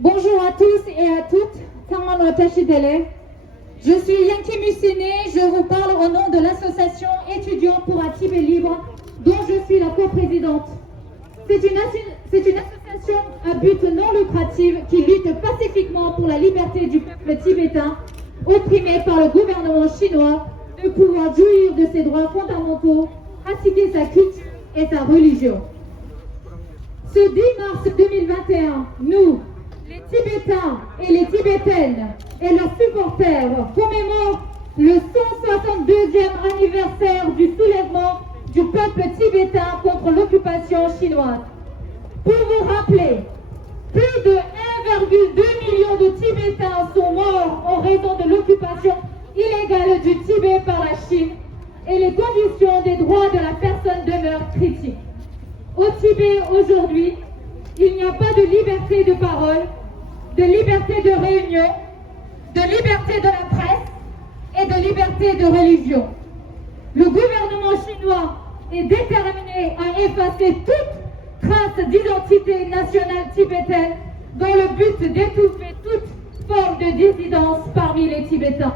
Bonjour à tous et à toutes. Tamano Tachidele. Je suis Yanki Mussine. Je vous parle au nom de l'association Étudiants pour un Tibet libre, dont je suis la coprésidente. C'est une association à but non lucratif qui lutte pacifiquement pour la liberté du peuple tibétain, opprimé par le gouvernement chinois, de pouvoir jouir de ses droits fondamentaux, pratiquer sa culture et sa religion. Ce 10 mars 2021, nous, les Tibétains et les Tibétaines et leurs supporters commémorent le 162e anniversaire du soulèvement du peuple tibétain contre l'occupation chinoise. Pour vous rappeler, plus de 1,2 million de Tibétains sont morts en raison de l'occupation illégale du Tibet par la Chine et les conditions des droits de la personne demeurent critiques. Au Tibet aujourd'hui, il n'y a pas de liberté de parole, de liberté de réunion, de liberté de la presse et de liberté de religion. Le gouvernement chinois est déterminé à effacer toute trace d'identité nationale tibétaine dans le but d'étouffer toute forme de dissidence parmi les Tibétains.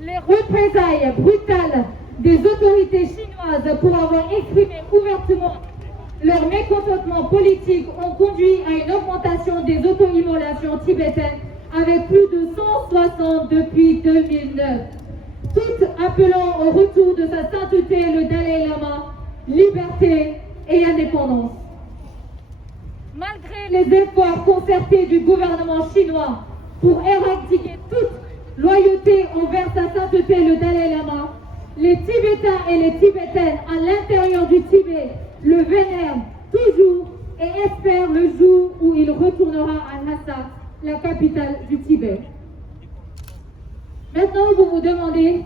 Les représailles brutales des autorités chinoises pour avoir exprimé ouvertement leur mécontentement politique ont conduit à une augmentation des auto-immolations tibétaines avec plus de 160 depuis 2009. Toutes appelant au retour de sa sainteté le Dalai Lama, liberté et indépendance. Malgré les efforts concertés du gouvernement chinois pour éradiquer toute loyauté envers sa sainteté le Dalai Lama, les Tibétains et les Tibétaines à l'intérieur du Tibet le vénèrent toujours et espèrent le jour où il retournera à Lhasa, la capitale du Tibet. Maintenant, vous vous demandez,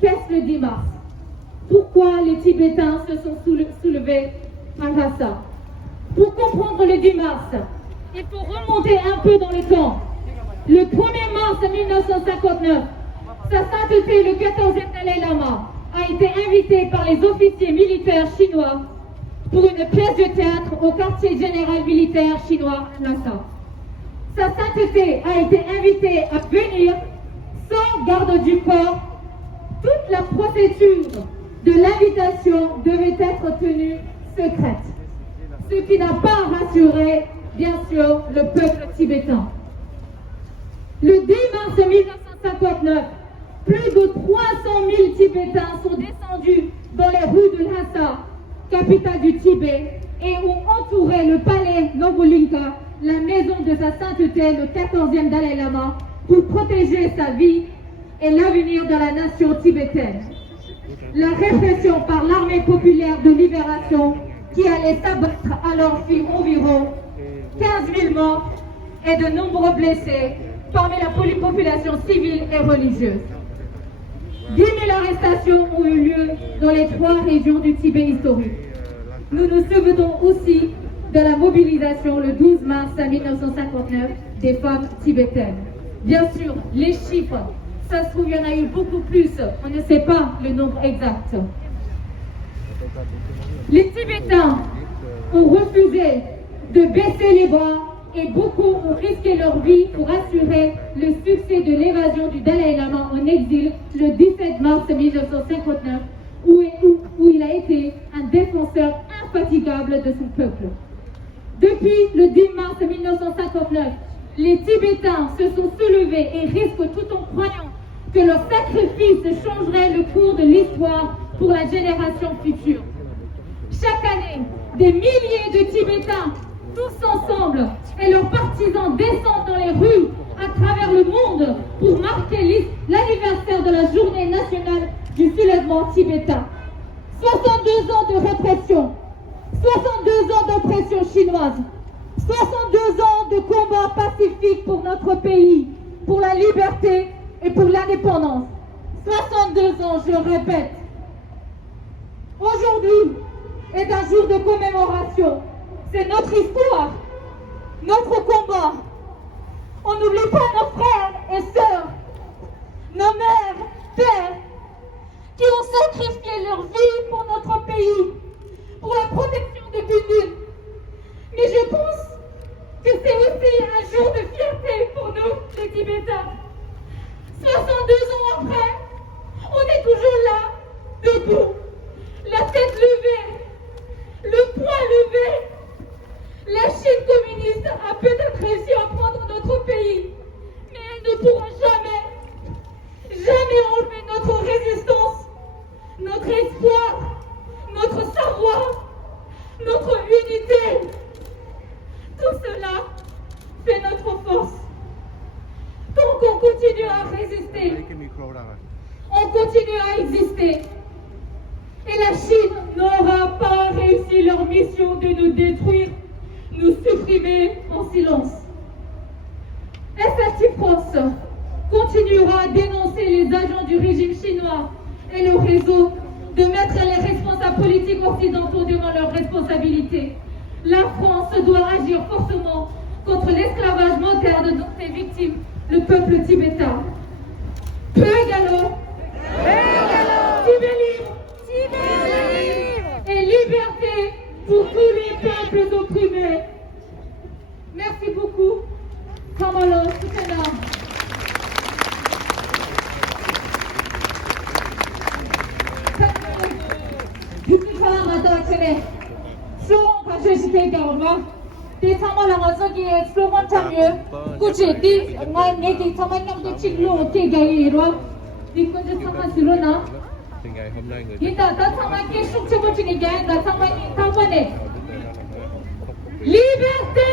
qu'est-ce le 10 mars? Pourquoi les Tibétains se sont soulevés à Lhasa? Pour comprendre le 10 mars, il faut remonter un peu dans le temps. Le 1er mars 1959, sa sainteté, le 14e Dalai Lama, a été invité par les officiers militaires chinois pour une pièce de théâtre au quartier général militaire chinois Lhasa. Sa sainteté a été invitée à venir sans garde du corps. Toute la procédure de l'invitation devait être tenue secrète, ce qui n'a pas rassuré, bien sûr, le peuple tibétain. Le 10 mars 1959, plus de 300 000 Tibétains sont descendus dans les rues de Lhasa, capitale du Tibet, et ont entouré le palais Nobulinka, la maison de sa sainteté, le 14e Dalai Lama, pour protéger sa vie et l'avenir de la nation tibétaine. La répression par l'armée populaire de libération qui allait s'abattre alors fit environ 15 000 morts et de nombreux blessés parmi la population civile et religieuse. 10 000 arrestations ont eu lieu dans les 3 régions du Tibet historique. Nous nous souvenons aussi de la mobilisation le 12 mars 1959 des femmes tibétaines. Bien sûr, les chiffres, ça se trouve, il y en a eu beaucoup plus. On ne sait pas le nombre exact. Les Tibétains ont refusé de baisser les bras et beaucoup ont risqué leur vie pour assurer le succès de l'évasion du Dalai Lama en exil le 17 mars 1959, où il a été un défenseur infatigable de son peuple. Depuis le 10 mars 1959, les Tibétains se sont soulevés et risquent tout en croyant que leur sacrifice changerait le cours de l'histoire pour la génération future. Chaque année, des milliers de Tibétains, tous ensemble, et leurs partisans descendent dans les rues à travers le monde pour marquer l'anniversaire de la journée nationale du soulèvement tibétain. 62 ans de répression, 62 ans d'oppression chinoise, 62 ans de combat pacifique pour notre pays, pour la liberté et pour l'indépendance. 62 ans, je répète. Aujourd'hui est un jour de commémoration. C'est notre histoire, notre combat. On n'oublie pas nos frères et sœurs, nos mères, pères, qui ont sacrifié leur vie pour notre pays, pour la protection de Gundun. Mais je pense que c'est aussi un jour de fierté pour nous, les Tibétains. 62 ans après, on est toujours là, debout, la tête levée, le poing levé. La Chine communiste a peut-être réussi à prendre notre pays, mais elle ne pourra jamais enlever notre résistance, notre espoir, notre savoir, notre unité. Tout cela fait notre force. Tant qu'on continue à résister, on continue à exister. Et la Chine n'aura pas réussi leur mission de nous détruire, nous supprimer en silence. SRT France continuera à dénoncer les agents du régime chinois et le réseau, de mettre les responsables politiques occidentaux devant leurs responsabilités. La France doit agir fortement contre l'esclavage moderne dont est victime le peuple tibétain. Peu égalo, Tibet libre, et liberté pour tous les peuples opprimés. Merci beaucoup. Kamalo, Soutenam. Di sama la nga sogi slogan tamye kuche di nga ngeki sama nam to chiglo ke gai ro di ko je sama silona kita ta sama ke shuk che bochi ni gai da sama ni ta bane liberté